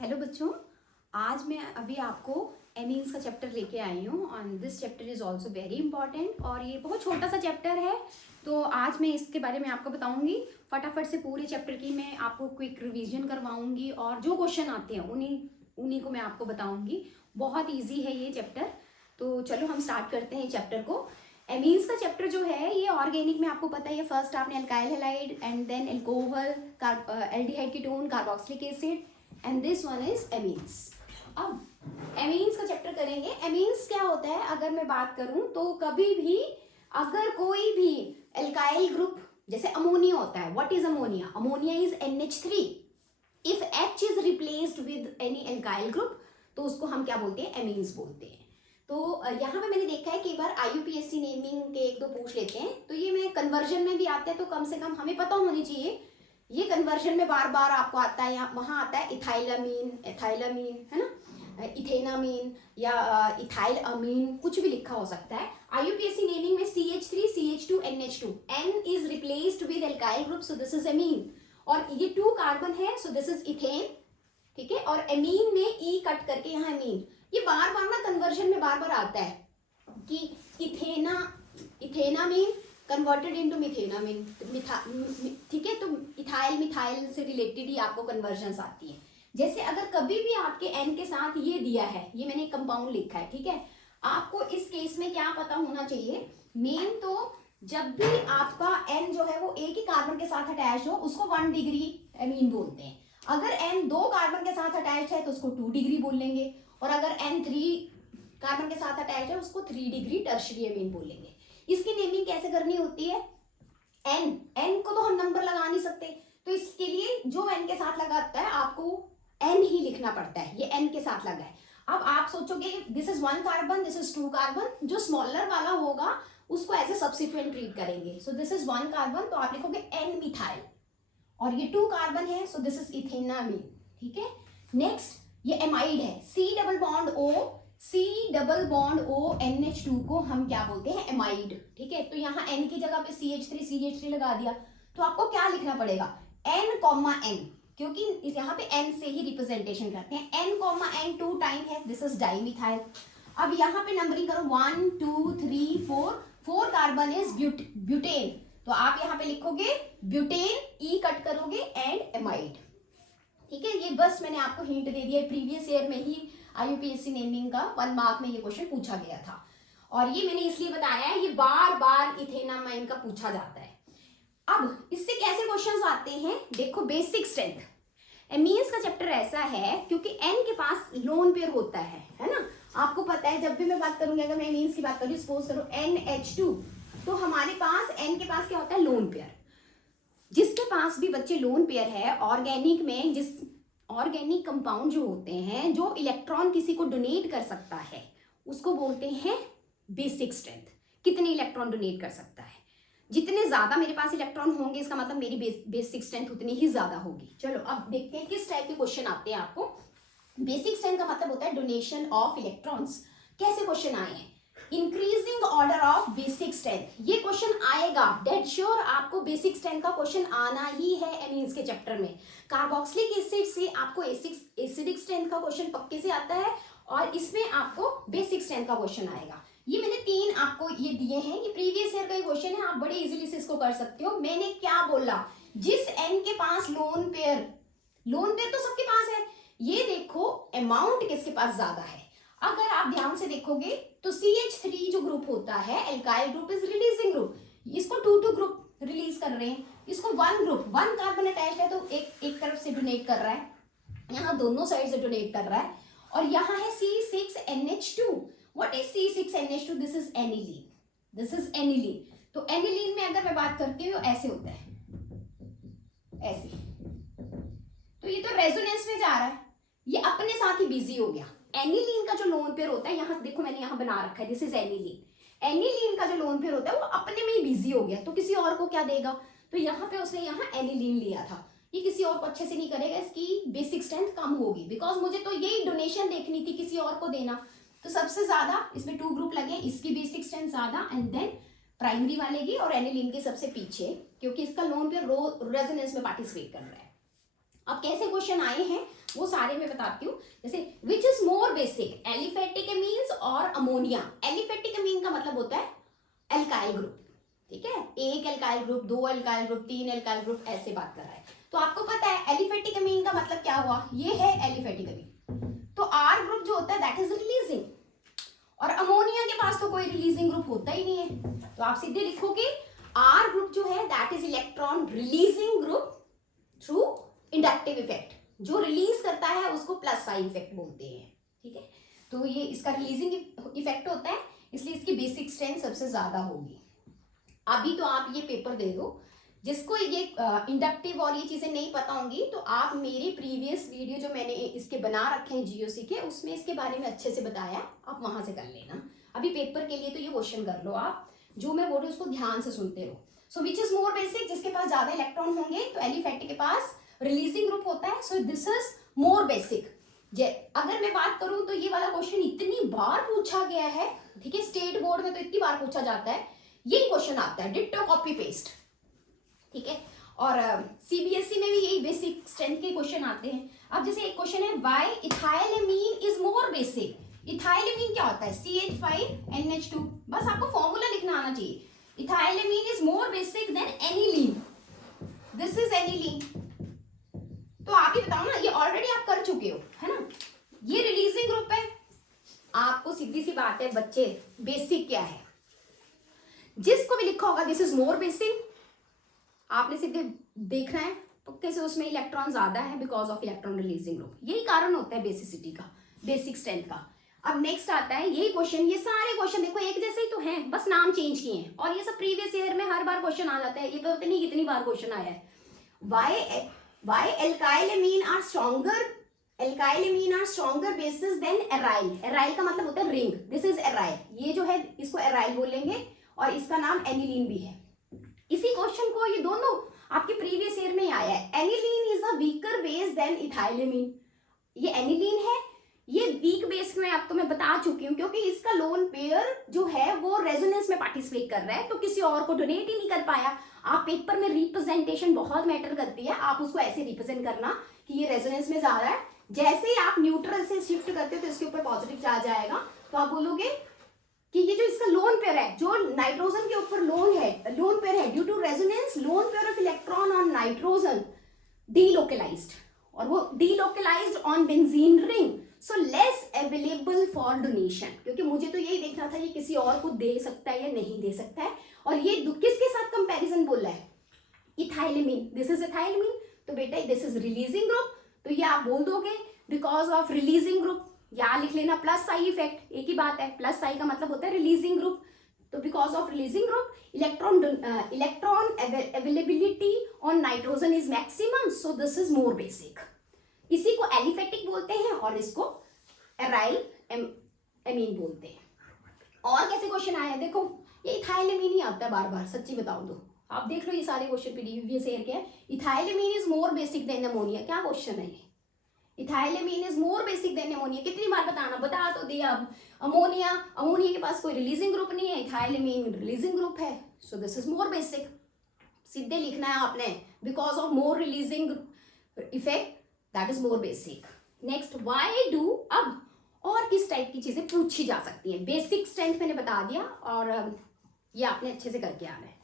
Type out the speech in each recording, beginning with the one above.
Hello बच्चों, आज मैं अभी आपको एमीन्स का चैप्टर लेके आई हूँ और this chapter is also very important और ये बहुत छोटा सा चैप्टर है। तो आज मैं इसके बारे में आपको बताऊंगी। फटाफट से पूरे चैप्टर की मैं आपको क्विक रिवीजन करवाऊंगी और जो क्वेश्चन आते हैं उन्हीं को मैं आपको बताऊंगी। बहुत ईजी है ये चैप्टर। तो चलो हम स्टार्ट करते हैं चैप्टर को। एमीन्स का चैप्टर जो है ये ऑर्गेनिक में आपको पता है, फर्स्ट आपने alkyl halide and then alcohol, aldehyde ketone, carboxylic acid and this one is amines. अब एमीन्स का चैप्टर करेंगे। एमीन्स क्या होता है, अगर मैं बात करूं तो कभी भी अगर कोई भी एल्काइल ग्रुप जैसे अमोनिया होता है, what is ammonia? Ammonia is NH3। If H is replaced with any alkyl group तो उसको हम क्या बोलते हैं? एमीन्स बोलते हैं। तो यहाँ पे मैंने देखा है कई बार IUPAC नेमिंग के एक दो पूछ लेते हैं, तो ये मैं कन्वर्जन में भी आते हैं तो कम से कम हमें पता होनी चाहिए। ये कन्वर्जन में बार बार आपको आता है, यहाँ वहाँ आता है इथाइलामीन है ना, इथेनामीन या इथाइल अमीन, कुछ भी लिखा हो सकता है। IUPAC नेमिंग में CH3 CH2 NH2 N is replaced with alkyl group, so this is amine. और ये 2 कार्बन है, सो दिस इज इथेन, ठीक है। और एमीन में E कट करके यहाँ एमीन। ये बार बार ना कन्वर्जन में बार बार आता है कि इथेनामीन कन्वर्टेड इनटू मिथेनामीन, ठीक है। तो इथाइल मिथाइल से रिलेटेड ही आपको कन्वर्जन आती है। जैसे अगर कभी भी आपके N के साथ ये दिया है, ये मैंने कंपाउंड लिखा है, ठीक है। आपको इस केस में क्या पता होना चाहिए? मेन तो जब भी आपका N जो है वो एक ही कार्बन के साथ अटैच हो उसको 1 डिग्री एमीन बोलते हैं। अगर N 2 कार्बन के साथ अटैच है तो उसको 2 डिग्री बोल लेंगे, और अगर N 3 कार्बन के साथ अटैच है उसको 3 डिग्री टर्शियरी एमीन बोलेंगे। इसकी नेमिंग कैसे करनी होती है? N को तो हम नंबर लगा नहीं सकते, तो इसके लिए जो N के साथ लगाता है आपको N ही लिखना पड़ता है। ये N के साथ लगा है। अब आप सोचोगे this is 1 carbon, this is 2 carbon, जो स्मॉलर वाला होगा उसको एज ए सब्स्टिट्यूएंट ट्रीट करेंगे। सो दिस इज 1 कार्बन, तो आप लिखोगे N मिथाइल, और ये 2 कार्बन है, सो दिस इज इथेनामीन, ठीक है। नेक्स्ट ये एमाइड है, C double bond O NH2 को हम क्या बोलते हैं? एमाइड, ठीक है। तो यहाँ N की जगह पे CH3 लगा दिया, तो आपको क्या लिखना पड़ेगा? N, क्योंकि यहाँ पे N से ही रिप्रेजेंटेशन करते हैं। N, 2 टाइम है, दिस इज डाइमिथाइल। अब यहाँ पे नंबरिंग करो 1 2 3 4 कार्बन इज ब्यूटेन, तो आप यहाँ पे लिखोगे ब्यूटेन, E कट करोगे एंड एमाइड, ठीक है। ये बस मैंने आपको हिंट दे दिया। प्रीवियस ईयर में ही IUPAC नेमिंग का 1 मार्क में ये क्वेश्चन पूछा गया था, और ये मैंने इसलिए बताया है, ये बार बार इथेनामाइन का पूछा जाता है। अब इससे कैसे क्वेश्चंस आते हैं देखो। बेसिक स्ट्रेंथ एमीन्स का चैप्टर ऐसा है क्योंकि N के पास लोन पेयर होता है ना। आपको पता है जब भी मैं बात करूंगी, अगर मैं एमीन्स की बात करूँ, सपोज करो NH2, तो हमारे पास N के पास क्या होता है? Lone pair. जिसके पास भी बच्चे लोन पेयर है ऑर्गेनिक में, जिस ऑर्गेनिक कंपाउंड जो होते हैं जो इलेक्ट्रॉन किसी को डोनेट कर सकता है उसको बोलते हैं बेसिक स्ट्रेंथ। कितने इलेक्ट्रॉन डोनेट कर सकता है? जितने ज्यादा मेरे पास इलेक्ट्रॉन होंगे इसका मतलब मेरी बेसिक स्ट्रेंथ उतनी ही ज्यादा होगी। चलो अब देखते हैं किस टाइप के क्वेश्चन आते हैं आपको। बेसिक स्ट्रेंथ का मतलब होता है डोनेशन ऑफ इलेक्ट्रॉन्स। कैसे क्वेश्चन आए हैं? Increasing order of basic strength, ये क्वेश्चन आएगा डेड श्योर। आपको बेसिक स्ट्रेंथ का क्वेश्चन आना ही है एमीन्स के चैप्टर में। कार्बोक्सिलिक एसिड से आपको एसिडिक स्ट्रेंथ का क्वेश्चन पक्के से आता है, और इसमें आपको बेसिक स्ट्रेंथ का क्वेश्चन आएगा। ये मैंने 3 आपको ये दिए हैं, ये प्रीवियस ईयर का क्वेश्चन है, आप बड़े इजीली से इसको कर सकते हो। मैंने क्या बोला? जिस N के पास लोन पेयर तो सबके पास है, ये देखो अमाउंट किसके पास ज्यादा है। अगर आप ध्यान से देखोगे तो CH3 जो ग्रुप होता है alkyl group is releasing group, इसको 2 ग्रुप रिलीज कर रहे हैं। इसको 1 कार्बन अटैच है तो एक तरफ से डोनेट कर रहा है, यहाँ दोनों साइड से डोनेट कर रहा है। और यहाँ है C6NH2। What is C6NH2? This is aniline. तो एनिलीन में अगर मैं बात करती हूँ ऐसे होता है, ऐसे, तो ये तो रेजोनेंस में जा रहा है, ये अपने साथ ही बिजी हो गया। एनिलीन का जो लोन पेयर होता है, यहाँ देखो मैंने यहाँ बना रखा है, दिस इज एनिलीन। एनिलीन का जो लोन पेयर होता है वो अपने में ही बिजी हो गया, तो किसी और को क्या देगा? तो यहाँ पे उसने यहाँ एनिलीन लिया था। ये किसी और को अच्छे से नहीं करेगा, इसकी बेसिक स्ट्रेंथ कम होगी, बिकॉज मुझे तो यही डोनेशन देखनी थी, किसी और को देना। तो सबसे ज्यादा इसमें 2 ग्रुप लगे, इसकी बेसिक स्ट्रेंथ ज्यादा, एंड देन प्राइमरी वाले की, और एनिलीन की सबसे पीछे, क्योंकि इसका लोन पेयर रेजोनेंस में पार्टिसिपेट कर रहा है। अब कैसे क्वेश्चन आए हैं वो सारे मैं बताती हूँ। जैसे which is more basic, aliphatic amines और अमोनिया। एलिफेटिक एमीन का मतलब होता है एल्काइल ग्रुप, ठीक है, एक एल्काइल ग्रुप, दो एल्काइल ग्रुप, तीन एल्काइल ग्रुप, ऐसे बात कर रहा है। तो आपको पता है एलिफेटिक एमीन का मतलब क्या हुआ, ये है एलिफेटिक एमीन। तो आर ग्रुप जो होता है दैट इज रिलीजिंग, और अमोनिया के पास तो कोई रिलीजिंग ग्रुप होता ही नहीं है। तो आप सीधे लिखोगे आर ग्रुप जो है that is electron releasing group through inductive effect. जो रिलीज करता है उसको प्लस साइन इफेक्ट बोलते हैं, ठीक है। तो ये इसका रिलीजिंग इफेक्ट होता है, इसलिए इसकी बेसिक स्ट्रेंथ सबसे ज्यादा होगी। अभी तो आप ये पेपर दे दो, जिसको ये इंडक्टिव और ये चीजें नहीं पता होंगी तो आप मेरे प्रीवियस वीडियो जो मैंने इसके बना रखे हैं जीओसी के, उसमें इसके बारे में अच्छे से बताया, आप वहां से कर लेना। अभी पेपर के लिए तो ये क्वेश्चन कर लो, आप जो मैं बोल रही हूँ उसको ध्यान से सुनते रहो। सो विच इज मोर बेसिक, जिसके पास ज्यादा इलेक्ट्रॉन होंगे, तो एलिफेटिक के पास रिलीजिंग ग्रुप होता है, so this is more basic. अगर मैं बात करूं तो ये वाला क्वेश्चन इतनी बार पूछा गया है, ठीक है, स्टेट बोर्ड में तो इतनी बार पूछा जाता है, यही क्वेश्चन आता है, डिट्टो कॉपी पेस्ट, ठीक है। और सीबीएसई में भी यही बेसिक स्ट्रेंथ के क्वेश्चन आते हैं। अब जैसे एक क्वेश्चन है व्हाई इथाइलेमीन इज मोर बेसिक। इथाइलेमीन क्या होता है, CH5NH2, बस आपको फॉर्मूला लिखना आना चाहिए। Ethylamine is more basic than aniline, this is aniline. तो आप ही बताओ ना, ये ऑलरेडी आप कर चुके हो, है ना, ये रिलीजिंग ग्रुप है। आपको सीधी सी बात है बच्चे, बेसिक क्या है, जिसको भी लिखा होगा दिस इज मोर बेसिक, आपने सीधे देखना है पक्के से उसमें इलेक्ट्रॉन ज्यादा है because of electron releasing group. यही कारण होता है बेसिसिटी का, बेसिक स्ट्रेंथ का। अब नेक्स्ट आता है यही क्वेश्चन, ये सारे क्वेश्चन देखो एक जैसे ही तो हैं, बस नाम चेंज किए हैं, और ये सब प्रीवियस ईयर में हर बार क्वेश्चन आ जाता है, ये पता नहीं कितनी बार क्वेश्चन आया है। Why alkylamine are stronger? Alkylamine are stronger bases than aryl. Aryl का मतलब होता है रिंग, दिस इज aryl, ये जो है इसको aryl बोलेंगे, और इसका नाम एनिलीन भी है। इसी क्वेश्चन को ये दोनों आपके प्रीवियस ईयर में आया है। Aniline is a weaker base than ethylamine, ये एनिलीन है, ये वीक बेस में आपको मैं बता चुकी हूँ, क्योंकि इसका लोन पेयर जो है वो रेजोनेंस में पार्टिसिपेट कर रहा है, तो किसी और को डोनेट ही नहीं कर पाया। आप पेपर में रिप्रेजेंटेशन बहुत मैटर करती है, आप उसको ऐसे रिप्रेजेंट करना कि ये रेजोनेंस में जा रहा है। जैसे ही आप न्यूट्रल से शिफ्ट करते हो तो इसके ऊपर पॉजिटिव चार्ज आएगा, तो आप बोलोगे कि ये जो इसका लोन पेयर है, जो नाइट्रोजन के ऊपर लोन पेयर है, due to resonance lone pair of electron on nitrogen delocalised, और वो delocalised on benzene ring, so less available for donation. क्योंकि मुझे तो यही देखना था ये किसी और को दे सकता है या नहीं दे सकता है, और ये किसके साथ कंपैरिजन बोल रहा है, इथाइलेमीन, दिस इज इथाइलेमीन, तो बेटा दिस इज रिलीजिंग ग्रुप, तो ये आप बोल दोगे बिकॉज ऑफ रिलीजिंग ग्रुप, या लिख लेना प्लस साई इफेक्ट, एक ही बात है, प्लस साई का मतलब होता है रिलीजिंग ग्रुप, तो because of releasing group electron availability on nitrogen is maximum, so this is more basic. इसी को एलिफेटिक बोलते हैं और इसको एराइल एमीन बोलते हैं। और कैसे क्वेश्चन आया देखो, ये इथाइलेमीन ही आता है बार बार, सच्ची बताऊं तो आप देख लो ये सारे क्वेश्चन प्रीवियस ईयर के हैं। Ethylamine is more basic than ammonia, क्या क्वेश्चन है ये, ethylamine is more basic than ammonia, कितनी बार बताना, बता तो दिया। अमोनिया के पास कोई रिलीजिंग ग्रुप नहीं है, इथाइलेमीन रिलीजिंग ग्रुप है, so this is more basic. सीधे लिखना है आपने, because of more releasing effect that is more basic. Next why do, अब और किस टाइप की चीजें पूछी जा सकती हैं, बेसिक स्ट्रेंथ मैंने बता दिया, और ये आपने अच्छे से करके आना है।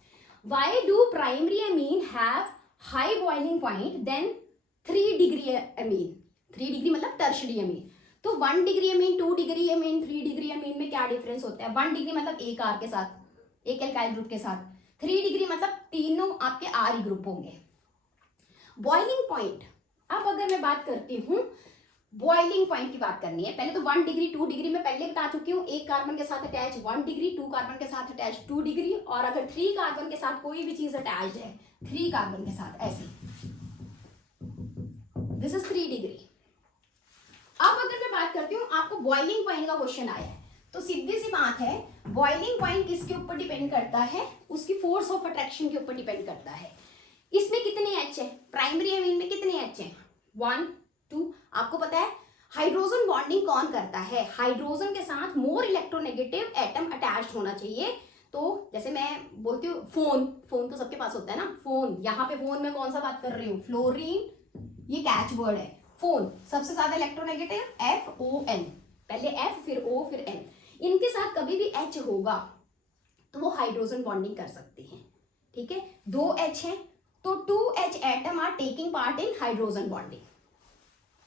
Why do primary amine have high boiling point than 3 degree amine, 3 degree मतलब टर्शरी अमीन, तो 1 degree amine, 2 degree amine, 3 degree amine में क्या डिफरेंस होता है। 1 डिग्री मतलब एक आर के साथ, एक एल्काइल ग्रुप के साथ, 3 डिग्री मतलब तीनों आपके आर ग्रुप होंगे। बॉइलिंग पॉइंट, अब अगर मैं बात करती हूँ बॉइलिंग पॉइंट की बात करनी है, पहले तो 1 डिग्री 2 डिग्री में पहले बता चुकी हूँ, एक कार्बन के साथ अटैच 1 डिग्री, 2 कार्बन के साथ अटैच 2 डिग्री, और अगर 3 कार्बन के साथ कोई भी चीज अटैच है 3 कार्बन के साथ ऐसे, दिस इज 3 डिग्री। अब अगर मैं बात करती हूँ, आपको बॉइलिंग पॉइंट का क्वेश्चन आया है, तो सीधी सी बात है बॉइलिंग पॉइंट किसके ऊपर डिपेंड करता है, उसकी फोर्स ऑफ अट्रैक्शन के ऊपर डिपेंड करता है। इसमें कितने एच है, प्राइमरी अमीन में कितने एच है, 1 2, आपको पता है हाइड्रोजन बॉन्डिंग कौन करता है, हाइड्रोजन के साथ मोर इलेक्ट्रोनेगेटिव एटम अटैच्ड होना चाहिए। तो जैसे मैं बोलती हूँ फोन तो सबके पास होता है ना, फोन, यहाँ पे फोन में कौन सा बात कर रही हूँ, फ्लोरीन ये कैच वर्ड है। फोन सबसे ज्यादा इलेक्ट्रोनेगेटिव, FON, पहले F फिर O फिर N। इनके साथ कभी भी H होगा तो वो हाइड्रोजन बॉन्डिंग कर सकते हैं, ठीक है। 2 H हैं तो 2 H atom are taking part in hydrogen bonding,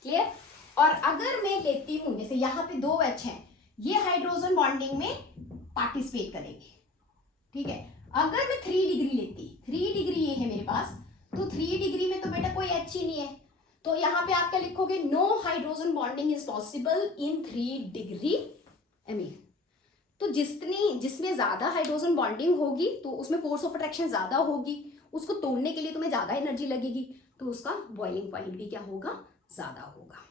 clear. और अगर मैं लेती हूं जैसे यहाँ पे 2 H हैं, ये हाइड्रोजन बॉन्डिंग में पार्टिसिपेट करेंगे, ठीक है। अगर मैं 3 डिग्री लेती, 3 डिग्री ये है मेरे पास, तो 3 डिग्री में तो बेटा कोई H ही नहीं है, तो यहाँ पे आप क्या लिखोगे, no hydrogen bonding is possible in 3 degree amine. तो जिसमें ज्यादा हाइड्रोजन बॉन्डिंग होगी तो उसमें फोर्स ऑफ अट्रैक्शन ज्यादा होगी, उसको तोड़ने के लिए तुम्हें ज्यादा एनर्जी लगेगी, तो उसका बॉइलिंग पॉइंट भी क्या होगा, ज्यादा होगा।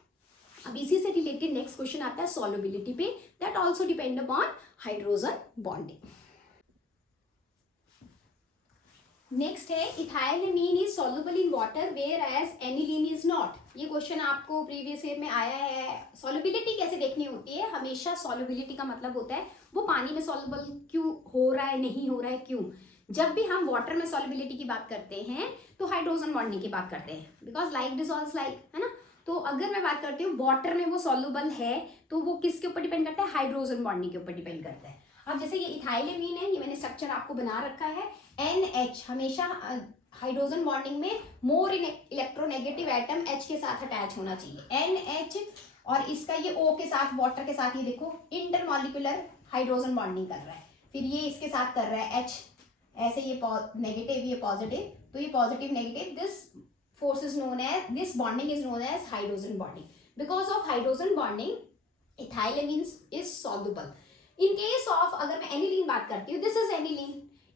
अब इसी से रिलेटेड नेक्स्ट क्वेश्चन आता है सॉल्युबिलिटी पे, that also depend upon hydrogen bonding. Next है ethylamine is soluble in water whereas aniline is not. ये क्वेश्चन आपको प्रीवियस ईयर में आया है। सॉल्युबिलिटी कैसे देखनी होती है, हमेशा सॉल्युबिलिटी का मतलब होता है वो पानी में सॉल्युबल क्यों हो रहा है, नहीं हो रहा है, क्यों। जब भी हम वाटर में सॉल्युबिलिटी की बात करते हैं तो हाइड्रोजन बॉन्डिंग की बात करते हैं, बिकॉज लाइक डिसॉल्व्स लाइक, है ना। तो अगर मैं बात करती हूँ वाटर में वो सॉल्युबल है तो वो किसके ऊपर डिपेंड करता है, हाइड्रोजन बॉन्डिंग के ऊपर डिपेंड करता है। अब जैसे ये इथाइलेमीन है, ये मैंने स्ट्रक्चर आपको बना रखा है, NH हमेशा हाइड्रोजन बॉन्डिंग में मोर इलेक्ट्रोनेगेटिव एटम H के साथ अटैच होना चाहिए, NH। और इसका ये O के साथ, वाटर के साथ, ये देखो इंटरमॉलिक्यूलर हाइड्रोजन बॉन्डिंग कर रहा है, फिर ये इसके साथ कर रहा है H, ऐसे ये नेगेटिव ये पॉजिटिव, तो ये positive negative, this force is known as, this bonding is known as hydrogen bonding. Because of hydrogen bonding, ethylamine is soluble. In case of अगर मैं aniline बात करती हूँ, this is aniline.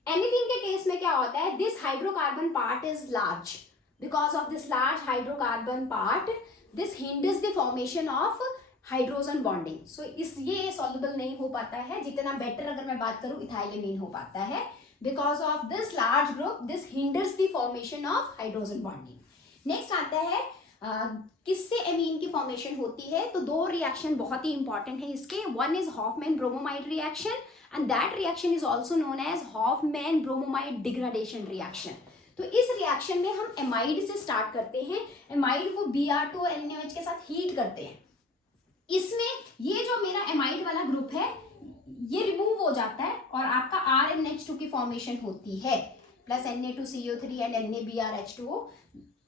Aniline के case में क्या होता है, this hydrocarbon part is large. Because of this large hydrocarbon part, this hinders the formation of hydrogen bonding. So ये soluble नहीं हो पाता है, जितना better अगर मैं बात करूँ ethylamine हो पाता है. Because of this large group, this hinders the formation of hydrogen bonding. Next आता है किससे एमीन की फॉर्मेशन होती है, तो 2 रिएक्शन बहुत ही इंपॉर्टेंट है इसके। One is Hofmann bromamide reaction and that reaction is also known as Hofmann bromamide degradation reaction. तो इस रिएक्शन में हम एमाइड से स्टार्ट करते हैं, एमाइड को Br2NaOH के साथ हीट करते हैं। इसमें ये जो मेरा एमाइड वाला ग्रुप है ये रिमूव हो जाता है और आपका RnH2 की फॉर्मेशन होती है, प्लस Na2CO3 एंड NaBrH2O।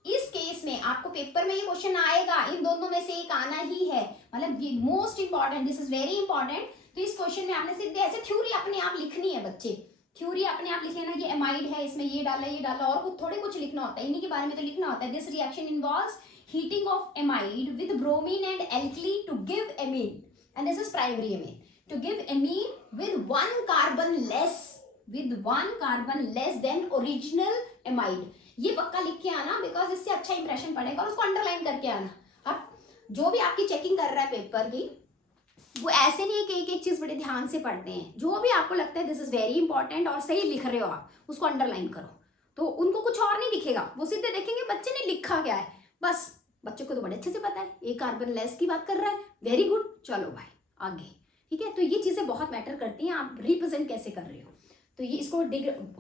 इस केस में आपको पेपर में ये क्वेश्चन आएगा, इन दोनों में से एक आना ही है, मतलब ये most important, this is very important. तो इस क्वेश्चन में आपने सीधे ऐसे थ्योरी अपने आप लिखनी है बच्चे, थ्योरी अपने आप लिख लेना, ये एमाइड है, इसमें ये डाला और कुछ थोड़े कुछ लिखना होता है, इन्हीं के बारे में तो लिखना होता है। This reaction involves heating of amide with bromine and alkali to give amine, and this is primary amine, to give amine with 1 carbon less than original amide. ये पक्का लिख के आना, बिकॉज इससे अच्छा इंप्रेशन पड़ेगा, और उसको अंडरलाइन करके आना। अब जो भी आपकी चेकिंग कर रहा है पेपर की, वो ऐसे नहीं है कि एक एक चीज बड़े ध्यान से पढ़ते हैं, जो भी आपको लगता है दिस इज वेरी इंपॉर्टेंट और सही लिख रहे हो आप, उसको अंडरलाइन करो, तो उनको कुछ और नहीं दिखेगा, वो सीधे देखेंगे बच्चे ने लिखा क्या है, बस बच्चे को तो बड़े अच्छे से पता है, एक कार्बन लेस की बात कर रहा है, वेरी गुड, चलो भाई आगे, ठीक है। तो ये चीजें बहुत मैटर करती हैं, आप रिप्रेजेंट कैसे कर रहे हो। तो ये इसको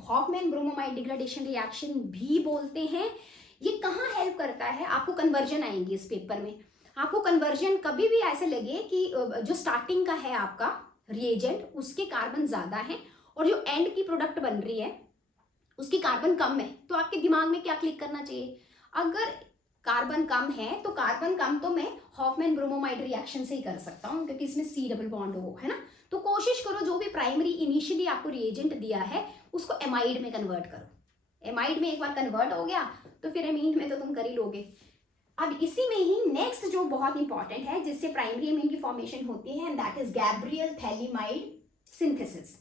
हॉफमैन ब्रोमोमाइड डिग्रेडेशन रिएक्शन भी बोलते हैं। ये कहाँ हेल्प करता है, आपको कन्वर्जन आएंगी इस पेपर में, आपको कन्वर्जन कभी भी ऐसे लगे कि जो स्टार्टिंग का है आपका रिएजेंट उसके कार्बन ज्यादा है और जो एंड की प्रोडक्ट बन रही है उसकी कार्बन कम है, तो आपके दिमाग में क्या क्लिक करना चाहिए, अगर कार्बन कम है तो कार्बन कम तो मैं हॉफमैन ब्रोमोमाइड रिएक्शन से ही कर सकता हूँ, क्योंकि इसमें C डबल बॉन्ड हो, है ना। तो कोशिश करो जो भी प्राइमरी इनिशियली आपको रिएजेंट दिया है उसको एमाइड में कन्वर्ट करो। एमाइड में एक बार कन्वर्ट हो गया तो फिर एमीन में तो तुम कर ही लोगे। अब इसी में ही नेक्स्ट जो बहुत इंपॉर्टेंट है जिससे प्राइमरी एमीन की फॉर्मेशन होती है, and that is Gabriel phthalimide synthesis.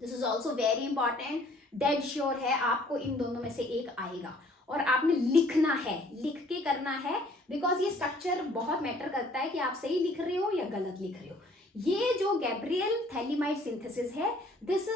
This is also very important, dead sure है आपको इन दोनों में से एक आएगा और आपने लिखना है, लिख के करना है, बिकॉज ये स्ट्रक्चर बहुत मैटर करता है कि आप सही लिख रहे हो या गलत लिख रहे हो। ये जो गैब्रियल थैलीमाइड सिंथेसिस है, this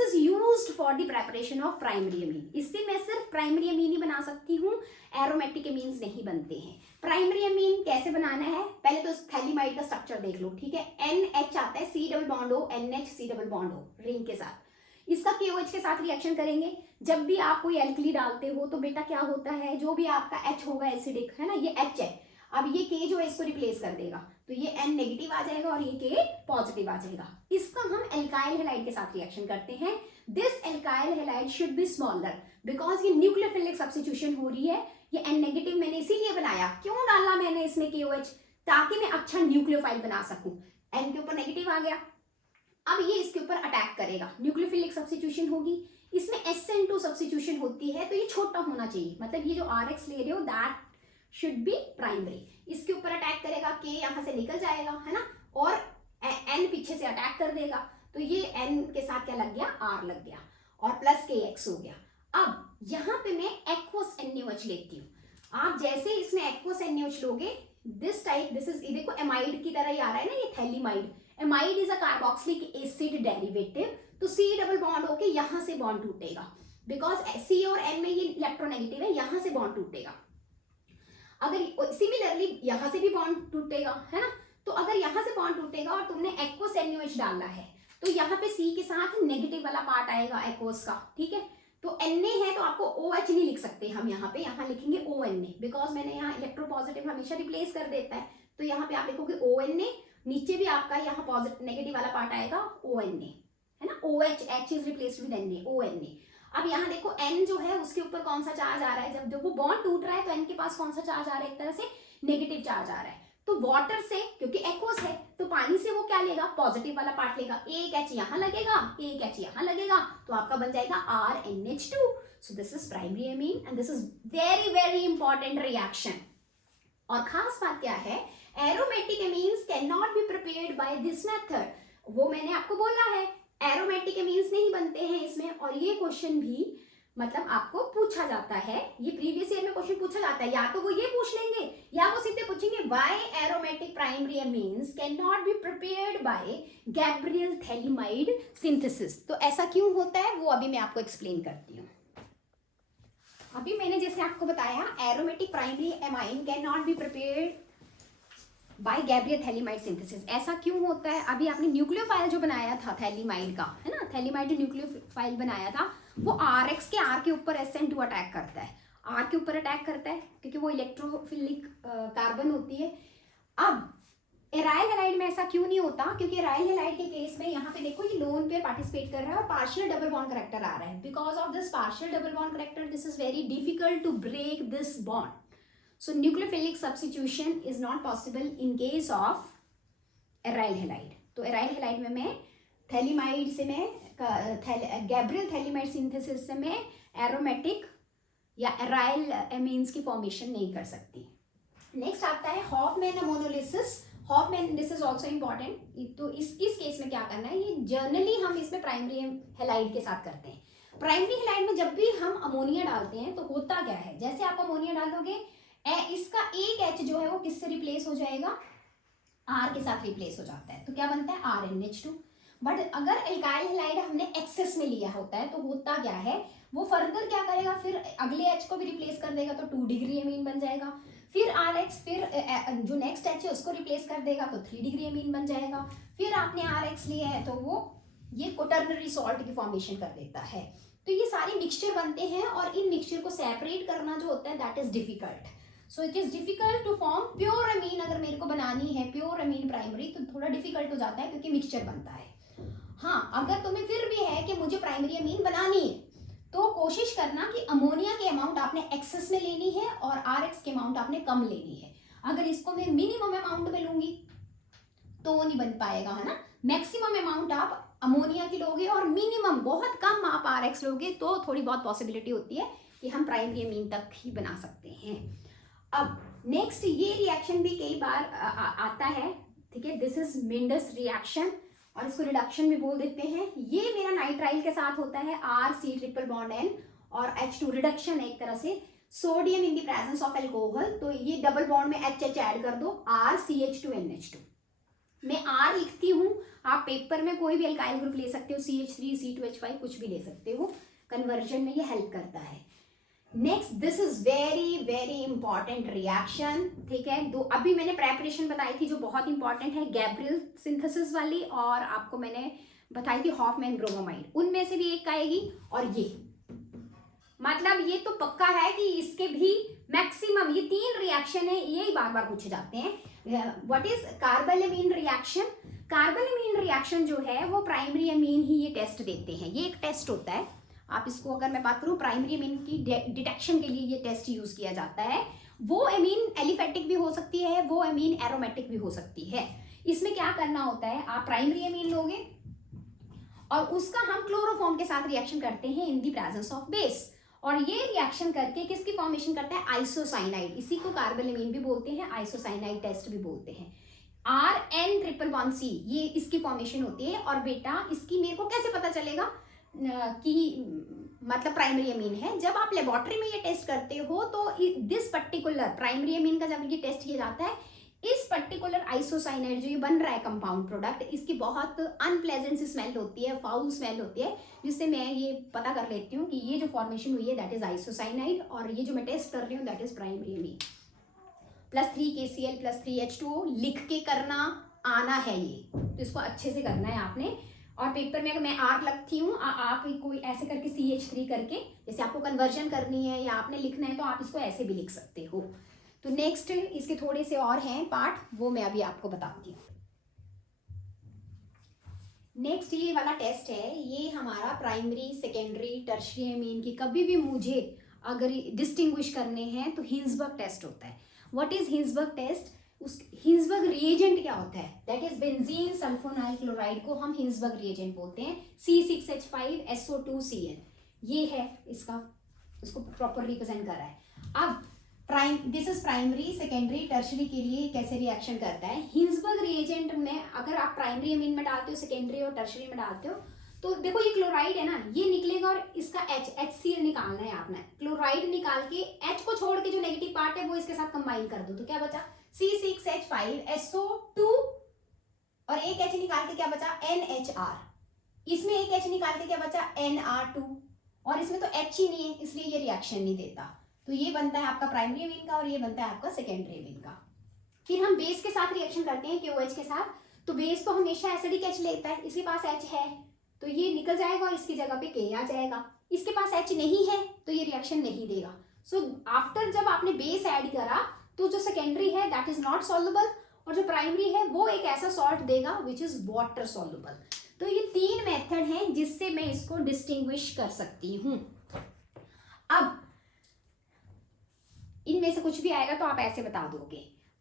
is used for the preparation of primary amine. इससे मैं सिर्फ प्राइमरी एमीन ही बना सकती हूँ, एरोमेटिक एमीन्स नहीं बनते हैं। प्राइमरी एमीन कैसे बनाना है, पहले तो थैलीमाइड का स्ट्रक्चर देख लो, ठीक है। NH आता है, C double bond O, NH C double bond O ring के साथ। इसका KOH के साथ रिएक्शन करेंगे। जब भी आप कोई एल्कली डालते हो तो बेटा क्या होता है, जो भी आपका H होगा एसिडिक, है ना, ये H है, अब ये K जो है इसको रिप्लेस कर देगा, तो ये N नेगेटिव आ जाएगा और ये K पॉजिटिव आ जाएगा। इसका हम एल्काइल हैलाइड के साथ रिएक्शन करते हैं। This alkyl halide should be smaller because ये न्यूक्लियोफिलिक सब्स्टिट्यूशन हो रही है। ये N नेगेटिव मैंने इसीलिए बनाया, क्यों डाला मैंने इसमें KOH, ताकि मैं अच्छा न्यूक्लियोफाइल बना सकूं। N के ऊपर नेगेटिव आ गया, अब ये इसके ऊपर अटैक करेगा, न्यूक्लियोफिलिक सब्स्टिट्यूशन होगी, इसमें SN2 सब्स्टिट्यूशन होती है, तो ये छोटा होना चाहिए, मतलब ये जो RX ले रहे हो दैट शुड बी प्राइमरी। इसके ऊपर अटैक करेगा, K यहाँ से निकल जाएगा, है ना, और N पीछे से अटैक कर देगा, तो ये N के साथ क्या लग गया, R लग गया, और प्लस KX हो गया। अब यहाँ पे मैं एक्वस NaOH लेती हूँ। आप जैसे इसमें एक्वस NaOH लोगे, दिस टाइप, दिस इज, देखो एमाइड की तरह ही आ रहा है ना, ये phthalimide. Amide is a carboxylic acid derivative, तो C डबल बॉन्ड होके यहाँ से बॉन्ड टूटेगा, बिकॉज C और N में ये इलेक्ट्रोनेगेटिव है, यहाँ से बॉन्ड टूटेगा। अगर सिमिलरली यहाँ से भी बॉन्ड टूटेगा, है ना, तो अगर यहाँ से बॉन्ड टूटेगा और तुमने एक्वस NaOH डाला है, तो यहाँ पे C के साथ नेगेटिव वाला पार्ट आएगा एक्वस का, ठीक है। तो Na है तो आपको OH नहीं लिख सकते हम यहाँ पे, यहाँ लिखेंगे ONA, बिकॉज मैंने यहाँ इलेक्ट्रोपॉजिटिव हमेशा रिप्लेस कर देता है, तो यहाँ पे आप लिखोगे ONA, नीचे भी आपका यहाँ पॉजिटिव नेगेटिव वाला पार्ट आएगा ONA, है ना, OH, H is replaced with Na, ONA। अब यहाँ देखो N जो है उसके ऊपर कौन सा चार्ज आ रहा है, जब वो बॉन्ड टूट रहा है तो N के पास कौन सा चार्ज आ रहा है, एक तरह से नेगेटिव चार्ज आ रहा है। तो वाटर से, क्योंकि एक्वस है, तो पानी से वो क्या लेगा, पॉजिटिव वाला पार्ट लेगा, एक H यहाँ लगेगा, एक H यहाँ लगेगा, तो आपका बन जाएगा RNH2। So this is primary amine and this is very very important reaction. और खास बात क्या है, aromatic amines can not be prepared by this method, वो मैंने आपको बोला है, एरोमेटिक एमीन्स नहीं बनते हैं इसमें। और ये क्वेश्चन भी मतलब आपको पूछा जाता है, ये प्रीवियस ईयर में क्वेश्चन पूछा जाता है, या तो वो ये पूछ लेंगे या वो सीधे पूछेंगे why aromatic primary amines can not be prepared by Gabriel phthalimide synthesis. तो ऐसा क्यों होता है वो अभी मैं आपको एक्सप्लेन करती हूँ। अभी मैंने जैसे आपको बताया, aromatic primary amine can not be prepared by Gabriel phthalimide synthesis. ऐसा क्यों होता है, अभी आपने न्यूक्लियोफाइल जो बनाया था थैलीमाइड का, है ना, थैलीमाइड जो न्यूक्लियोफाइल बनाया था, वो RX के R के ऊपर SN2 अटैक करता है, R के ऊपर अटैक करता है क्योंकि वो इलेक्ट्रोफिलिक कार्बन होती है। अब एराइल हैलाइड में ऐसा क्यों नहीं होता, क्योंकि एराइल हैलाइड के केस में यहाँ पे देखो ये लोन पेयर पार्टिसिपेट कर रहा है और पार्शियल डबल बॉन्ड करेक्टर आ रहा है। Because of this partial double bond character this is very difficult to break this bond, so nucleophilic substitution is not possible in case of aryl halide। तो aryl halide में मैं phthalimide से मैं Gabriel phthalimide synthesis से मैं aromatic या aryl amines की formation नहीं कर सकती। नेक्स्ट आता है Hofmann ammonolysis. Hofmann, this is also important. तो इस केस में क्या करना है, ये जर्नली हम इसमें प्राइमरी हैलाइड के साथ करते हैं। प्राइमरी हैलाइड में जब भी हम अमोनिया डालते हैं तो होता क्या है, जैसे आप अमोनिया डालोगे इसका एक H जो है वो किससे रिप्लेस हो जाएगा, R के साथ रिप्लेस हो जाता है, तो क्या बनता है RNH2। बट अगर एल्काइल हैलाइड हमने एक्सेस में लिया होता है तो होता क्या है, वो फर्दर क्या करेगा, फिर अगले H को भी रिप्लेस कर देगा तो 2 डिग्री एमीन बन जाएगा, फिर RX, फिर जो नेक्स्ट H है उसको रिप्लेस कर देगा तो 3 डिग्री एमीन बन जाएगा, फिर आपने RX लिया है तो वो ये क्वॉटरनरी सॉल्ट की फॉर्मेशन कर देता है। तो ये सारे मिक्सचर बनते हैं और इन मिक्सचर को सेपरेट करना जो होता है that is difficult. So it is difficult to form pure amine. अगर मेरे को बनानी है प्योर अमीन प्राइमरी तो थोड़ा डिफिकल्ट हो जाता है क्योंकि मिक्सचर बनता है। हाँ, अगर तुम्हें फिर भी है कि मुझे प्राइमरी अमीन बनानी है तो कोशिश करना कि अमोनिया के अमाउंट आपने एक्सेस में लेनी है और RX के अमाउंट आपने कम लेनी है। अगर इसको मैं मिनिमम अमाउंट में लूंगी तो वो नहीं बन पाएगा, है ना। मैक्सिमम अमाउंट आप अमोनिया की लोगे और मिनिमम बहुत कम आप RX लोगे तो थोड़ी बहुत पॉसिबिलिटी होती है कि हम प्राइमरी अमीन तक ही बना सकते हैं। अब नेक्स्ट ये रिएक्शन भी कई बार आता है, ठीक है, दिस इज मेंडस रिएक्शन और इसको रिडक्शन भी बोल देते हैं। ये मेरा नाइट्राइल के साथ होता है RC ट्रिपल बॉन्ड N और H2 रिडक्शन है एक तरह से, sodium in the presence of alcohol, तो ये डबल बॉन्ड में HH ऐड कर दो, RCH2NH2। मैं R लिखती हूँ, आप पेपर में कोई भी अल्काइल ग्रुप ले सकते हो, CH3 C2H5 कुछ भी ले सकते हो, कन्वर्जन में ये हेल्प करता है। Next, this is very very important reaction, ठीक है। दो अभी मैंने प्रेपरेशन बताई थी जो बहुत इंपॉर्टेंट है, गैब्रियल सिंथेसिस वाली, और आपको मैंने बताई थी हॉफमैन ब्रोमोमाइड, उनमें से भी एक आएगी। और ये मतलब ये तो पक्का है कि इसके भी मैक्सिमम ये 3 रिएक्शन है, यही बार बार पूछे जाते हैं। What is carbylamine reaction? Carbylamine reaction जो है वो प्राइमरी अमीन ही ये टेस्ट देते हैं, ये एक टेस्ट होता है। आप इसको अगर मैं बात करूं प्राइमरी अमीन की डिटेक्शन के लिए ये टेस्ट यूज किया जाता है। वो अमीन एलिफेटिक भी हो सकती है, वो अमीन एरोमेटिक भी हो सकती है। इसमें क्या करना होता है, आप प्राइमरी अमीन लोगे और उसका हम क्लोरोफॉर्म के साथ रिएक्शन करते हैं in the presence of base, और ये रिएक्शन करके किसकी फॉर्मेशन करता है, आइसोसाइनाइड। इसी को कार्बाइलमिन भी बोलते हैं, आइसोसाइनाइड टेस्ट भी बोलते हैं। RN111C ये इसकी फॉर्मेशन होती है। और बेटा इसकी मेरे को कैसे पता चलेगा कि मतलब प्राइमरी अमीन है? जब आप लेबोरेटरी में ये टेस्ट करते हो तो दिस पर्टिकुलर प्राइमरी अमीन का जब ये टेस्ट किया जाता है, इस पर्टिकुलर आइसोसाइनाइड जो ये बन रहा है कंपाउंड प्रोडक्ट, इसकी बहुत अनप्लेजेंट सी स्मेल होती है, फाउल स्मेल होती है, जिससे मैं ये पता कर लेती हूँ कि ये जो फॉर्मेशन हुई है दैट इज आइसोसाइनाइड, और ये जो मैं टेस्ट कर रही हूँ that is primary amine. +3 KCl +3 H2O लिख के करना आना है ये, तो इसको अच्छे से करना है आपने। और पेपर में अगर मैं R लगती हूँ, आप कोई ऐसे करके CH3 करके, जैसे आपको कन्वर्जन करनी है या आपने लिखना है तो आप इसको ऐसे भी लिख सकते हो। तो नेक्स्ट इसके थोड़े से और हैं पार्ट, वो मैं अभी आपको बताती हूँ। नेक्स्ट ये वाला टेस्ट है, ये हमारा प्राइमरी सेकेंडरी टर्शियरी अमीन की कभी भी मुझे अगर डिस्टिंग्विश करने हैं तो हिंसबर्ग टेस्ट होता है। What is Hinsberg test? उस हिंसबर्ग रिएजेंट क्या होता है, that is benzene sulphonyl chloride को हम हिंसबर्ग रिएजेंट बोलते हैं। C6H5SO2Cl ये है इसका, इसको प्रॉपर रिप्रेजेंट कर रहा है। अब this is primary secondary tertiary के लिए कैसे रिएक्शन करता है। हिंसबर्ग रिएजेंट में अगर आप प्राइमरी अमीन में डालते हो, सेकेंडरी और टर्शरी में डालते हो, तो देखो ये क्लोराइड है ना, ये निकलेगा और इसका HCl निकालना है आपने। क्लोराइड निकाल के H को छोड़ के जो नेगेटिव पार्ट है वो इसके साथ कंबाइन कर दो, तो क्या बचा C6H5SO2 और एक H निकाल के क्या बचा NHR, इसमें एक H निकाल के क्या बचा NR2, और इसमें तो H ही नहीं है इसलिए ये रिएक्शन नहीं देता। तो ये बनता है आपका प्राइमरी अमीन का और ये बनता है आपका सेकेंडरी अमीन का। फिर हम बेस के साथ रिएक्शन करते हैं KOH के साथ, तो बेस तो हमेशा एसिडिक H लेता है, इसके पास H है तो ये निकल जाएगा और इसकी जगह पे K आ जाएगा। इसके पास H नहीं है तो ये रिएक्शन नहीं देगा। सो आफ्टर जब आपने बेस ऐड करा तो जो सेकेंडरी है दैट इज नॉट सॉल्युबल, और जो प्राइमरी है वो एक ऐसा सॉल्ट देगा विच इज वाटर सॉल्युबल। तो ये 3 मेथड हैं जिससे मैं इसको डिस्टिंग्विश कर सकती हूँ। अब इनमें से कुछ भी आएगा तो आप ऐसे बता दोगे।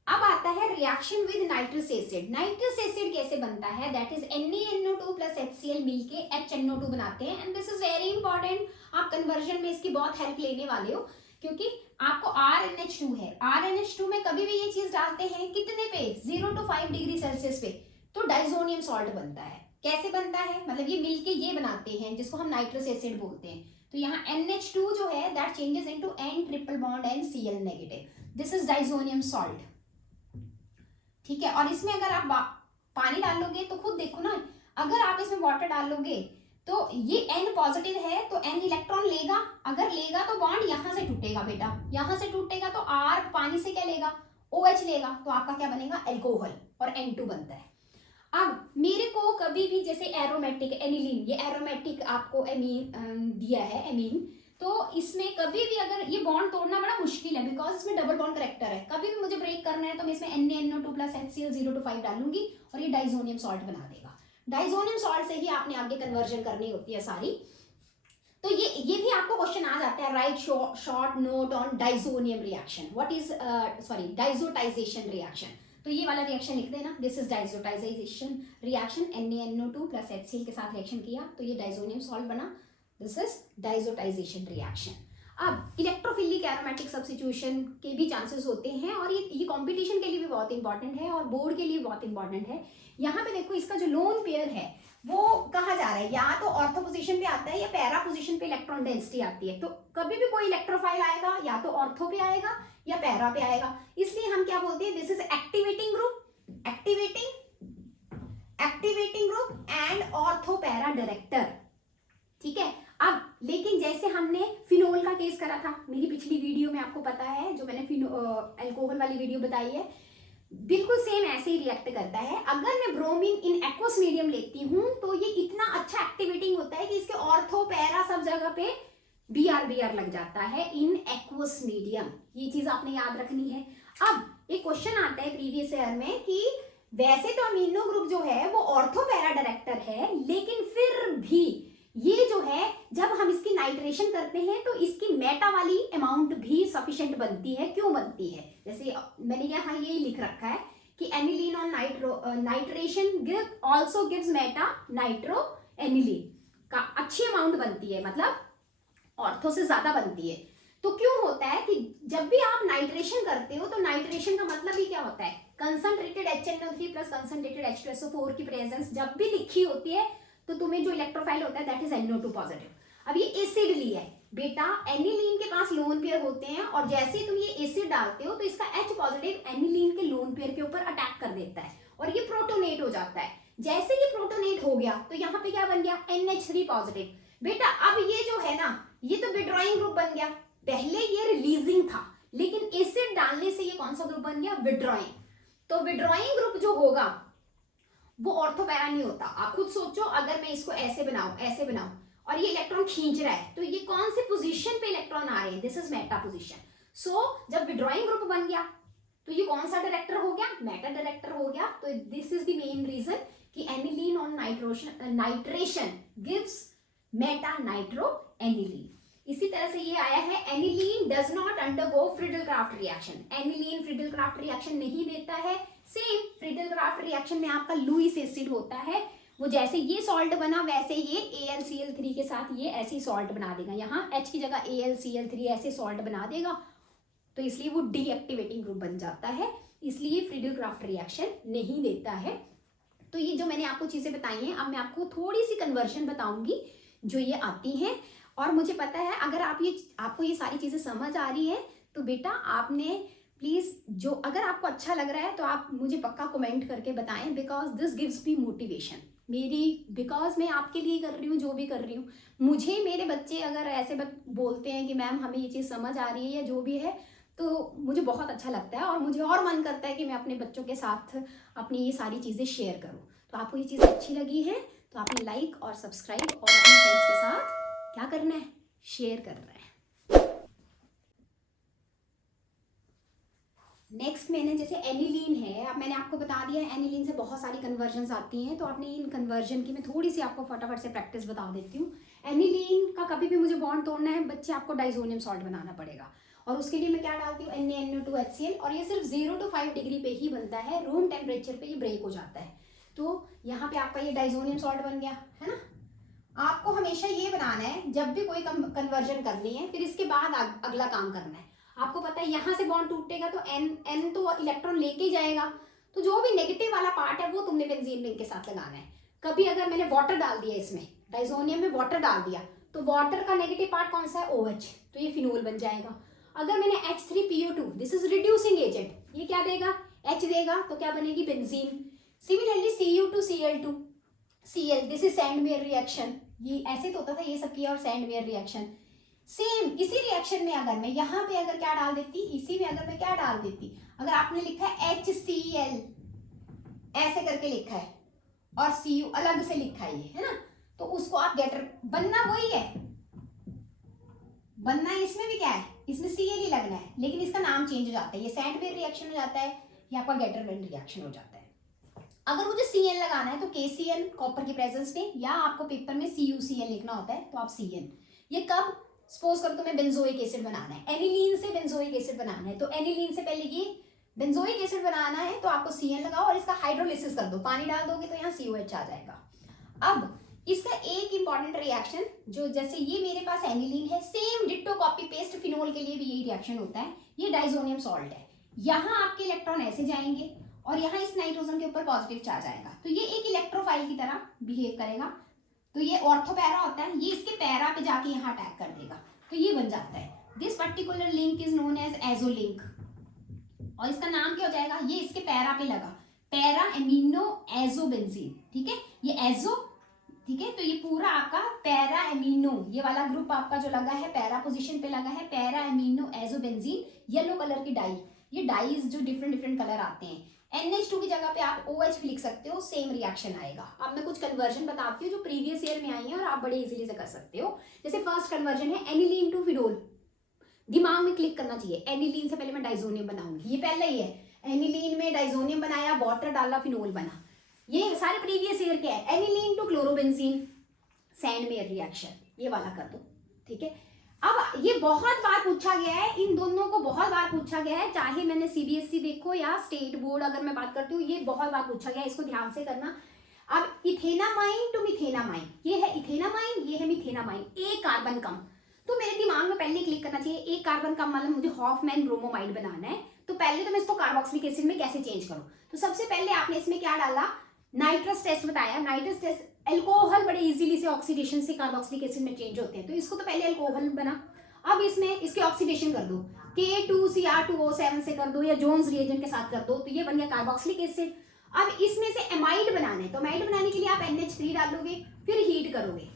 अब आता है reaction with nitrous acid. Nitrous acid कैसे बनता है, दैट इज NaNO2 + HCl मिलके HNO2 बनाते हैं, and this is very important. आप कन्वर्जन में इसकी बहुत हेल्प लेने वाले हो, क्योंकि आपको RNH2 है, RNH2 में कभी भी ये चीज डालते हैं कितने पे, 0 to 5 डिग्री सेल्सियस पे, तो डाइजोनियम सॉल्ट बनता है। कैसे बनता है, मतलब ये मिलके ये बनाते हैं जिसको हम नाइट्रस एसिड बोलते हैं। तो यहाँ NH2 जो है that changes into N triple bond NCl negative, this is diazonium salt. ठीक है, और इसमें अगर आप पानी डालोगे तो खुद देखो ना, अगर आप इसमें वाटर डालोगे तो ये N पॉजिटिव है तो N इलेक्ट्रॉन लेगा, अगर लेगा तो बॉन्ड यहां से टूटेगा बेटा, यहां से टूटेगा तो R पानी से क्या लेगा, OH लेगा, तो आपका क्या बनेगा, एल्कोहल, और N2 बनता है। अब मेरे को कभी भी जैसे एरोमेटिक एनिलीन, ये एरोमेटिक आपको एमीन दिया है एमीन, तो इसमें कभी भी अगर ये बॉन्ड तोड़ना बड़ा मुश्किल है बिकॉज इसमें डबल बॉन्ड करेक्टर है। कभी भी मुझे ब्रेक करना है तो मैं इसमें NaNO2 + HCl 0 to 5 डालूंगी और ये डाइजोनियम सॉल्ट बना देगा। डाइजोनियम सॉल्ट से ही आपने आगे कन्वर्जन करनी होती है सारी। तो ये भी आपको क्वेश्चन आ जाता है, right short note on diazonium reaction, what is diazotization reaction. तो ये वाला रिएक्शन लिख देना, this is diazotization reaction, NaNO2 + HCl के साथ रिएक्शन किया तो ये डाइजोनियम सॉल्ट बना, दिस इज डाइजोटाइजेशन रिएक्शन। अब इलेक्ट्रोफिलिक एरोमेटिक सब्स्टिट्यूशन के भी चांसेस होते हैं, और ये कंपटीशन के लिए भी बहुत इंपॉर्टेंट है और बोर्ड के लिए बहुत इंपॉर्टेंट है। यहाँ पे देखो इसका जो लोन पेयर है वो कहा जा रहा है, या तो ऑर्थो पोजीशन पे आता है या पैरा पोजीशन पे इलेक्ट्रॉन डेंसिटी आती है। तो कभी भी कोई इलेक्ट्रोफाइल आएगा या तो ऑर्थो पे आएगा या पैरा पे आएगा, इसलिए हम क्या बोलते हैं, this is activating group, activating group and ortho para director. ठीक है, अब लेकिन जैसे हमने फिनोल का केस करा था मेरी पिछली वीडियो में, आपको पता है जो मैंने अल्कोहल वाली वीडियो बताई है, बिल्कुल सेम ऐसे ही रिएक्ट करता है। अगर मैं ब्रोमीन इन एक्वस मीडियम लेती हूँ तो ये इतना अच्छा एक्टिवेटिंग होता है कि इसके ऑर्थो पैरा सब जगह पे बीआर लग जाता है इन एक्वस मीडियम। ये चीज आपने याद रखनी है। अब एक क्वेश्चन आता है प्रीवियस ईयर में कि वैसे तो अमीनो ग्रुप जो है वो ऑर्थो पैरा डायरेक्टर है, लेकिन फिर भी ये जो है जब हम इसकी नाइट्रेशन करते हैं तो इसकी मेटा वाली अमाउंट भी सफिशिएंट बनती है। क्यों बनती है? जैसे मैंने यहाँ ये लिख रखा है कि aniline on nitration also gives meta nitro aniline का अच्छी अमाउंट बनती है, मतलब ऑर्थो से ज्यादा बनती है। तो क्यों होता है कि जब भी आप नाइट्रेशन करते हो तो नाइट्रेशन का मतलब ही क्या होता है? Concentrated HNO3 plus concentrated H2SO4 की प्रेजेंस जब भी लिखी होती है तो तुम्हें जो इलेक्ट्रोफाइल होता है दैट इज NO2 पॉजिटिव। अब ये एसिड ली है बेटा, एनिलीन के पास लोन पेयर होते हैं और जैसे ही तुम ये एसिड डालते हो तो इसका H पॉजिटिव एनिलीन के लोन पेयर के ऊपर अटैक कर देता है और ये प्रोटोनेट हो जाता है। जैसे ये प्रोटोनेट हो गया तो यहाँ पे क्या बन गया? NH3 positive. बेटा अब ये जो है ना, ये तो विड्रॉइंग ग्रुप बन गया। पहले ये रिलीजिंग था, लेकिन एसिड डालने से ये कौन सा ग्रुप बन गया? विड्रॉइंग। तो विड्रॉइंग ग्रुप जो होगा वो ऑर्थोपैरा नहीं होता। आप खुद सोचो, अगर मैं इसको ऐसे बनाऊं और ये इलेक्ट्रॉन खींच रहा है तो ये कौन सी पोजीशन पे इलेक्ट्रॉन आ रहे हैं? This is meta position. So जब विड्रॉइंग ग्रुप बन गया तो ये कौन सा डायरेक्टर हो गया? मेटा डायरेक्टर हो गया। तो this is the main reason कि aniline on nitration gives meta nitro aniline. इसी तरह से ये आया है aniline does not undergo Friedel-Crafts reaction. Aniline Friedel-Crafts reaction नहीं देता है। सेम फ्रिडल-क्राफ्ट रिएक्शन में आपका लुईस एसिड होता है, वो जैसे ये सॉल्ट बना वैसे ये AlCl3 के साथ ये ऐसी सॉल्ट बना देगा। यहाँ H की जगह AlCl3 ऐसे सॉल्ट बना देगा, तो इसलिए वो डीएक्टिवेटिंग ग्रुप बन जाता है। इसलिए फ्रिडल-क्राफ्ट रिएक्शन नहीं देता है। तो ये जो मैंने आपको चीजें बताई हैं, अब मैं आपको थोड़ी सी कन्वर्जन बताऊंगी जो ये आती हैं। और मुझे पता है अगर आपको ये सारी चीजें समझ आ रही है तो बेटा आपने प्लीज जो अगर आपको अच्छा लग रहा है तो आप मुझे पक्का कमेंट करके बताएं, because this gives me motivation because मैं आपके लिए कर रही हूँ जो भी कर रही हूँ। मुझे मेरे बच्चे अगर ऐसे बोलते हैं कि मैम हमें ये चीज़ समझ आ रही है या जो भी है, तो मुझे बहुत अच्छा लगता है और मुझे और मन करता है कि मैं अपने बच्चों के साथ अपनी ये सारी चीज़ें शेयर करूँ। तो आपको ये चीज़ अच्छी लगी है तो आपने लाइक और सब्सक्राइब और अपने फ्रेंड्स के साथ क्या करना है? शेयर करना है। नेक्स्ट मैंने जैसे एनिलीन है, अब मैंने आपको बता दिया है एनिलीन से बहुत सारी कन्वर्जन्स आती हैं, तो आपने इन कन्वर्जन की मैं थोड़ी सी आपको फटाफट से प्रैक्टिस बता देती हूँ। एनिलीन का कभी भी मुझे बॉन्ड तोड़ना है बच्चे, आपको डाइजोनियम सॉल्ट बनाना पड़ेगा और उसके लिए मैं क्या डालती हूँ? NaNO2HCl, और ये सिर्फ 0 to 5 डिग्री पे ही बनता है। रूम टेम्परेचर पे ये ब्रेक हो जाता है। तो यहाँ पे आपका ये डाइजोनियम सॉल्ट बन गया है ना। आपको हमेशा ये बनाना है जब भी कोई कन्वर्जन करनी है, फिर इसके बाद अगला काम करना है। आपको पता है यहाँ से बॉन्ड टूटेगा तो N तो इलेक्ट्रॉन लेके ही जाएगा, तो जो भी नेगेटिव वाला पार्ट है वो तुमने बेंजीन रिंग के साथ लगाना है। कभी अगर मैंने वाटर डाल दिया, इसमें डाइजोनियम में वाटर डाल दिया, तो वाटर का नेगेटिव पार्ट कौन सा है? OH, तो ये फिनोल बन जाएगा। अगर मैंने H3PO2, this is reducing agent, ये क्या देगा? H देगा, तो क्या बनेगी? Benzene. Similarly Cu2Cl2Cl, this is Sandmeyer reaction. ये ऐसे तो होता था ये सब किया और सैंडमेयर रिएक्शन। सेम इसी रिएक्शन में अगर मैं यहाँ पे अगर क्या डाल देती, इसी में अगर मैं क्या डाल देती, अगर आपने लिखा है HCl ऐसे करके लिखा है और Cu अलग से लिखा है ना, तो उसको आप गेटर, बनना वही है, बनना इसमें भी क्या है? इसमें Cl ही लगना है, लेकिन इसका नाम चेंज हो जाता है। ये सैंडमेयर रिएक्शन हो जाता है, ये आपका गेटरमैन रिएक्शन हो जाता है। अगर मुझे Cl लगाना है तो KCl कॉपर की प्रेजेंस में, या आपको पेपर में CuCl लिखना होता है तो आप Cn। ये कब? सपोज करो तुम्हें बेंजोइक एसिड बनाना है, एनिलीन से बेंजोइक एसिड बनाना है, तो एनिलीन से पहले ये बेंजोइक एसिड बनाना है तो आपको Cn लगाओ और इसका हाइड्रोलिसिस कर दो, पानी डाल दोगे तो यहाँ COH आ जाएगा। अब इसका एक इंपॉर्टेंट रिएक्शन जो, जैसे ये मेरे पास एनिलीन है, same ditto copy paste phenol के लिए भी यही रिएक्शन होता है। ये डाइजोनियम सॉल्ट है, यहाँ आपके इलेक्ट्रॉन ऐसे जाएंगे और यहाँ इस नाइट्रोजन के ऊपर पॉजिटिव चार्ज आएगा, तो ये एक इलेक्ट्रोफाइल की तरह बिहेव करेगा। तो ये ऑर्थोपैरा होता है, ये इसके पैरा पे जाके यहाँ अटैक कर देगा, तो ये बन जाता है। This particular link is known as azo link, और इसका नाम क्या हो जाएगा? ये इसके पैरा पे लगा, पैरा एमिनो एजो बेंजीन। ठीक है, ये एजो, ठीक है, तो ये पूरा आपका पैरा एमिनो, ये वाला ग्रुप आपका जो लगा है पैरा पोजीशन पे लगा है, para amino azo benzene. Yellow colour की डाई, ये डाइज जो डिफरेंट कलर आते हैं, NH2 की जगह पे आप OH भी लिख सकते हो, सेम रिएक्शन आएगा। अब मैं कुछ कन्वर्जन बताती हूँ जो प्रीवियस ईयर में आई है और आप बड़े इजीली से कर सकते हो। जैसे फर्स्ट कन्वर्जन है एनिलीन टू फिनोल, दिमाग में क्लिक करना चाहिए। एनिलीन से पहले मैं डाइजोनियम बनाऊंगी, ये पहले ही है, एनिलीन में डाइजोनियम बनाया, वाटर डाला, फिनोल बना, ये सारे प्रीवियस ईयर के हैं। Aniline to chlorobenzene, Sandmeyer reaction, ये वाला कर दो, ठीक है। अब ये बहुत बार पूछा गया है, इन दोनों को बहुत बार पूछा गया है, चाहे मैंने CBSE देखो या स्टेट बोर्ड अगर मैं बात करती हूँ, ये बहुत बार पूछा गया है, इसको ध्यान से करना। अब इथेनामाइन टू मिथेनामाइन, ये है इथेनामाइन, ये है मिथेनामाइन, एक कार्बन कम, तो मेरे दिमाग में पहले क्लिक करना चाहिए एक कार्बन कम मतलब मुझे हॉफमैन ब्रोमोमाइड बनाना है, तो पहले तो मैं इसको कार्बोक्सिलिक एसिड में कैसे चेंज करूं। तो सबसे पहले आपने इसमें क्या डाला, नाइट्रस टेस्ट बताया। नाइट्रस टेस्ट, अल्कोहल बड़े इजीली से ऑक्सीडेशन से कार्बोक्सिलिक एसिड में चेंज होते हैं, तो इसको तो पहले अल्कोहल बना। अब इसमें इसकी ऑक्सीडेशन कर दो, K2Cr2O7 से कर दो या जोन्स रिएजेंट के साथ कर दो, तो ये बन गया कार्बोक्सिलिक एसिड। अब इसमें से एमाइड बनाना है, तो एमाइड बनाने के लिए आप NH3 डालोगे, फिर हीट करोगे,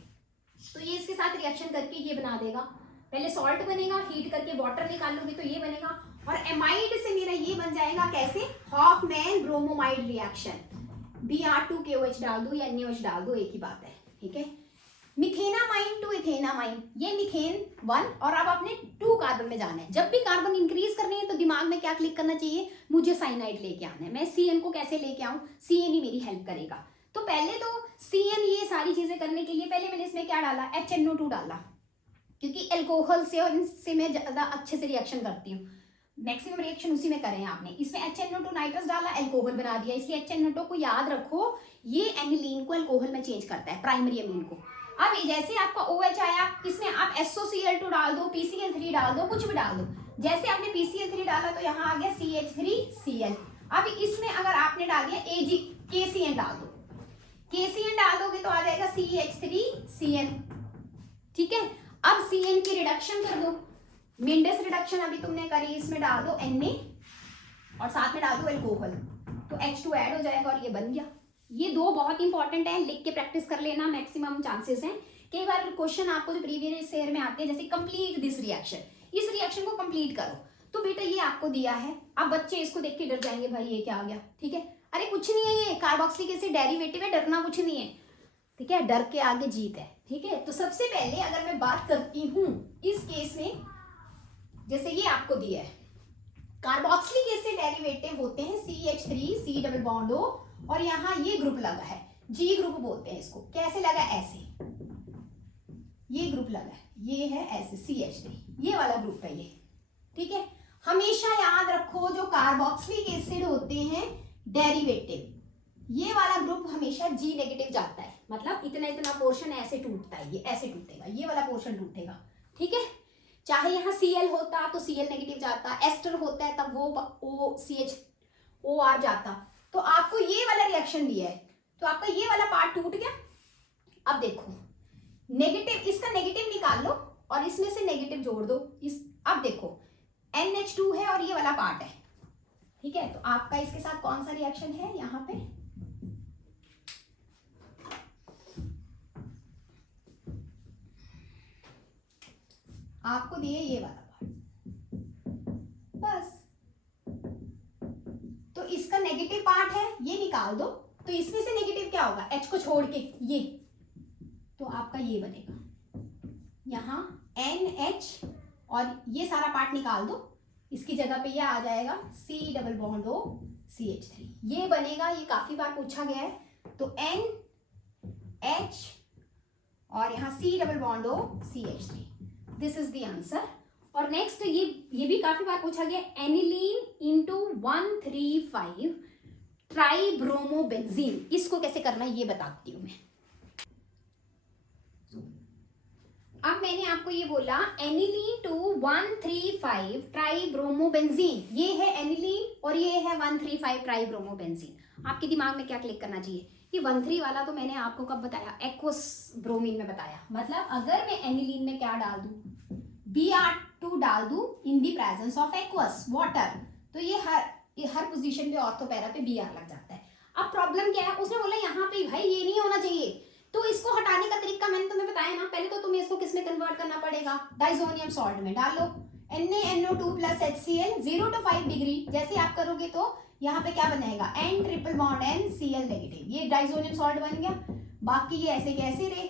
तो ये इसके साथ रिएक्शन करके ये बना देगा। पहले सॉल्ट बनेगा, हीट करके वाटर निकाल लोगे तो ये बनेगा, और एमाइड से मेरा ये बन जाएगा कैसे, हॉफमैन ब्रोमोमाइड रिएक्शन। Br2KOH डाल दो या NaOH डाल दो, एक ही बात है, ठीक है। मिथेनामाइन टू इथेनामाइन, ये मिथेन 1, और अब आपने 2 कार्बन में जाना है। जब भी कार्बन इंक्रीज करनी है तो दिमाग में क्या क्लिक करना चाहिए, मुझे साइनाइड लेके आना है। मैं CN को कैसे लेके आऊं, CN ही मेरी हेल्प करेगा। तो पहले तो CN, ये सारी चीजें करने के लिए पहले मैंने इसमें क्या डाला, HNO2 डाला, क्योंकि अल्कोहल से और इनसे मैं ज्यादा अच्छे से रिएक्शन करती हूँ, मैक्सिमम रिएक्शन उसी में करें आपने। इसमें HNO2 नाइट्रस डाला, अल्कोहल बना दिया, इसलिए HNO2 को याद रखो, ये एनिलीन को अल्कोहल में चेंज करता है, प्राइमरी अमीन को। अब जैसे आपका OH आया, इसमें आप SOCl2 डाल दो, PCl3 डाल दो, कुछ भी डाल दो। जैसे आपने PCl3 डाला तो यहाँ आ गया CH3Cl। अब इसमें अगर आपने डाल दिया KCN डाल दो, KCN डाल दोगे तो आ जाएगा CH3Cn, ठीक है। अब CN की रिडक्शन कर दो, मेंडेस रिडक्शन अभी तुमने करी, इसमें डाल दो Na और साथ में डाल दो अल्कोहल, तो H2 ऐड हो जाएगा और ये बन गया। ये 2 बहुत इंपॉर्टेंट है, लिख के प्रैक्टिस कर लेना, मैक्सिमम चांसेस हैं। कई बार क्वेश्चन आपको जो प्रीवियस ईयर में आते हैं, जैसे कंप्लीट दिस रिएक्शन, इस रिएक्शन को कंप्लीट करो, तो बेटा ये आपको दिया है। अब बच्चे इसको देख के डर जाएंगे, भाई ये क्या आ गया, ठीक है। अरे कुछ नहीं है, ये कार्बोक्सिलिक एसिड डेरिवेटिव है, डरना कुछ नहीं है, ठीक है, डर के आगे जीत है, ठीक है। तो सबसे पहले अगर मैं बात करती हूँ इस केस में, जैसे ये आपको दिया है, कार्बोक्सिलिक एसिड डेरिवेटिव होते हैं CH3 C double bond O, और यहाँ ये ग्रुप लगा है, G ग्रुप बोलते हैं इसको। कैसे लगा, ऐसे, ये ग्रुप लगा है, ये है ऐसे CH3, ये वाला ग्रुप है ये, ठीक है। हमेशा याद रखो जो कार्बोक्सिलिक एसिड होते हैं डेरिवेटिव, ये वाला ग्रुप हमेशा G नेगेटिव जाता है, मतलब इतना इतना पोर्शन ऐसे टूटता है, ये ऐसे टूटेगा, ये वाला पोर्शन टूटेगा, ठीक है। चाहे यहाँ Cl होता तो Cl नेगेटिव जाता, एस्टर होता है तब वो OCH जाता। तो आपको ये वाला रिएक्शन दिया है, तो आपका ये वाला पार्ट टूट गया। अब देखो नेगेटिव, इसका नेगेटिव निकाल लो और इसमें से नेगेटिव जोड़ दो, अब देखो NH2 है और ये वाला पार्ट है, ठीक है। तो आपका इसके साथ कौन सा रिएक्शन है, यहाँ पे आपको दिए ये वाला पार्ट, बस। तो इसका नेगेटिव पार्ट है, ये निकाल दो, तो इसमें से नेगेटिव क्या होगा, H को छोड़ के ये, तो आपका ये बनेगा यहाँ NH, और ये सारा पार्ट निकाल दो, इसकी जगह पे ये आ जाएगा C double bond O CH3, ये बनेगा। ये काफी बार पूछा गया है, तो NH और यहाँ C double bond O CH3, this is the answer. और नेक्स्ट ये भी काफी बार पूछा गया, एनिलीन इंटू 135 ट्राइब्रोमोबेंजीन, इसको कैसे करना है ये बताती हूं मैं। अब मैंने आपको ये बोला एनिलीन टू 135 ट्राइब्रोमोबेंजीन, ये है एनिलीन और ये है 135 ट्राइब्रोमोबेंजीन। आपके दिमाग में क्या क्लिक करना चाहिए, ये 13 वाला तो मैंने आपको कब बताया, एक्वस ब्रोमीन में बताया। मतलब अगर मैं एनिलीन में क्या डाल दूं, Br2 डाल दूं in the presence of aqueous water, तो ये हर पोजीशन पे ऑर्थो पैरा पे Br लग जाता है। अब प्रॉब्लम क्या है, उसने बोला यहाँ पे भाई ये नहीं होना चाहिए, तो इसको हटाने का तरीका मैंने तुम्हें बताया ना, पहले तो तुम्हें इसको किसमें कन्वर्ट करना पड़ेगा, डाइजोनियम सॉल्ट में डाल लो, NaNO2 plus HCl 0 to 5 degree. जैसे आप करोगे तो यहाँ पे क्या बनेगा N triple bond N Cl negative, ये डाइसोनियम सॉल्ट बन गया। बाकी ये ऐसे कैसे रहे।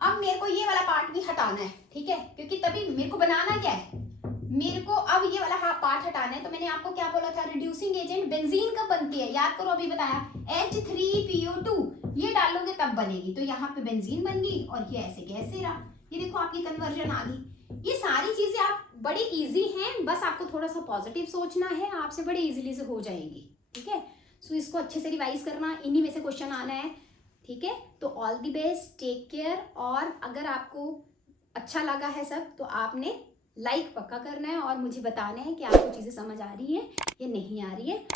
अब मेरे को ये वाला पार्ट भी हटाना है, ठीक है, क्योंकि तभी मेरे को बनाना क्या है, मेरे को अब ये वाला पार्ट हटाना है। तो मैंने आपको क्या बोला था, रिड्यूसिंग एजेंट बेंजीन कब बनती है, याद करो, अभी बताया H3PO2, ये डालोगे तब बनेगी। तो यहाँ पे बेंजीन बन गई और ये ऐसे कैसे रहा, ये देखो आपकी कन्वर्जन आ गई। ये सारी चीजें आप बड़ी इजी हैं, बस आपको थोड़ा सा पॉजिटिव सोचना है, आपसे बड़े इजीली से हो जाएंगी, ठीक है। सो इसको अच्छे से रिवाइज करना, इन्हीं में से क्वेश्चन आना है, ठीक है। तो all the best, take care. और अगर आपको अच्छा लगा है सब तो आपने लाइक पक्का करना है और मुझे बताना है कि आपको चीज़ें समझ आ रही हैं या नहीं आ रही है।